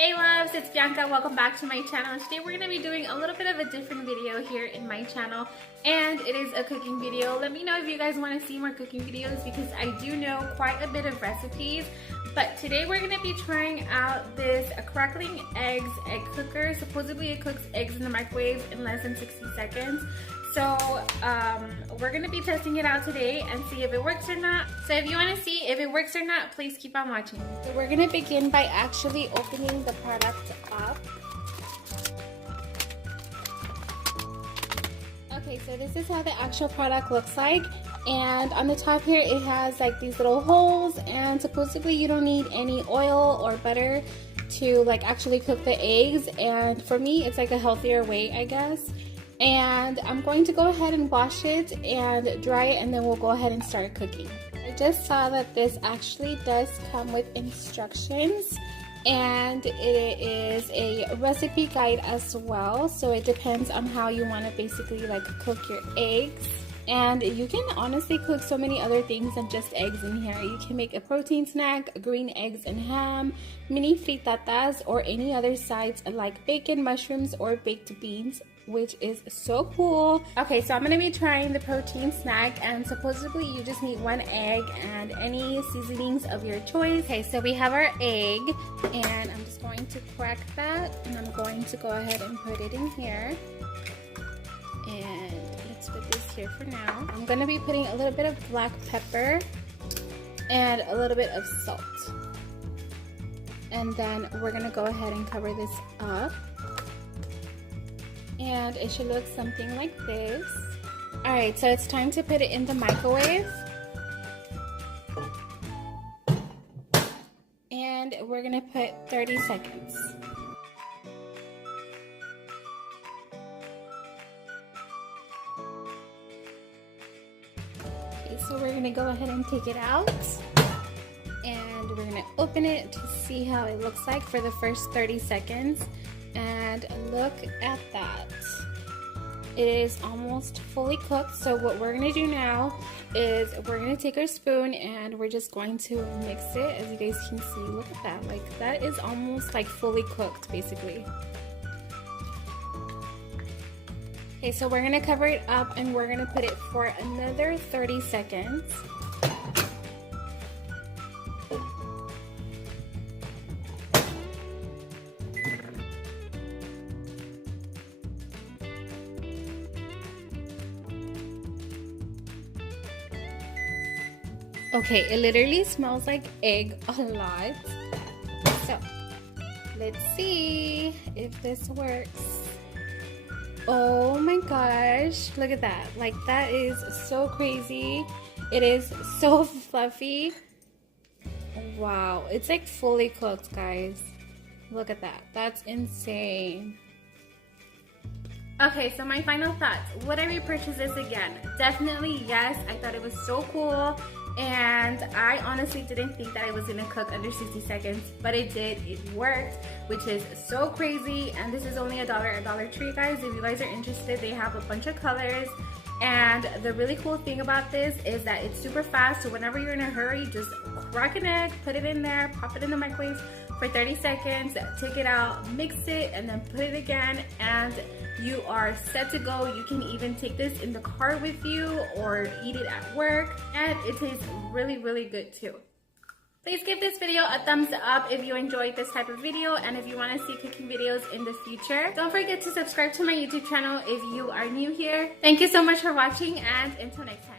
Hey loves, it's Bianca. Welcome back to my channel. Today we're going to be doing a little bit of a different video here in my channel, and it is a cooking video. Let me know if you guys want to see more cooking videos because I do know quite a bit of recipes. But today we're going to be trying out this Crackin Eggs egg cooker. Supposedly it cooks eggs in the microwave in less than 60 seconds. So we're going to be testing it out today and see if it works or not. So if you want to see if it works or not, please keep on watching. So we're going to begin by actually opening the product up. Okay, so this is how the actual product looks like. And on the top here it has like these little holes, and supposedly you don't need any oil or butter to like actually cook the eggs. And for me it's like a healthier way, I guess. And I'm going to go ahead and wash it and dry it, and then we'll go ahead and start cooking. I just saw that this actually does come with instructions, and it is a recipe guide as well, so it depends on how you want to basically like cook your eggs. And you can honestly cook so many other things than just eggs in here. You can make a protein snack, green eggs and ham, mini fritatas, or any other sides like bacon, mushrooms, or baked beans, which is so cool. Okay, so I'm gonna be trying the protein snack, and supposedly you just need 1 egg and any seasonings of your choice. Okay, so we have our egg, and I'm just going to crack that, and I'm going to go ahead and put it in here. And let's put this here for now. I'm gonna be putting a little bit of black pepper and a little bit of salt. And then we're gonna go ahead and cover this up. And it should look something like this. Alright, so it's time to put it in the microwave. And we're gonna put 30 seconds. Okay, so we're gonna go ahead and take it out. And we're gonna open it to see how it looks like for the first 30 seconds. And look at that. It is almost fully cooked. So what we're gonna do now is we're gonna take our spoon and we're just going to mix it. As you guys can see, look at that. Like, that is almost like fully cooked basically. Okay, so we're gonna cover it up and we're gonna put it for another 30 seconds. Okay, it literally smells like egg a lot. So, let's see if this works. Oh my gosh, look at that. Like, that is so crazy. It is so fluffy. Wow, it's like fully cooked, guys. Look at that. That's insane. Okay, so my final thoughts. Would I repurchase this again? Definitely yes. I thought it was so cool. And I honestly didn't think that it was gonna cook under 60 seconds, but it did. It worked, which is so crazy. And this is only a Dollar Tree, guys. If you guys are interested, they have a bunch of colors. And the really cool thing about this is that it's super fast. So whenever you're in a hurry, just crack an egg, put it in there, pop it in the microwave for 30 seconds, take it out, mix it, and then put it again, and you are set to go. You can even take this in the car with you or eat it at work, and it tastes really, really good too. Please give this video a thumbs up if you enjoyed this type of video, and if you want to see cooking videos in the future. Don't forget to subscribe to my YouTube channel if you are new here. Thank you so much for watching, and until next time.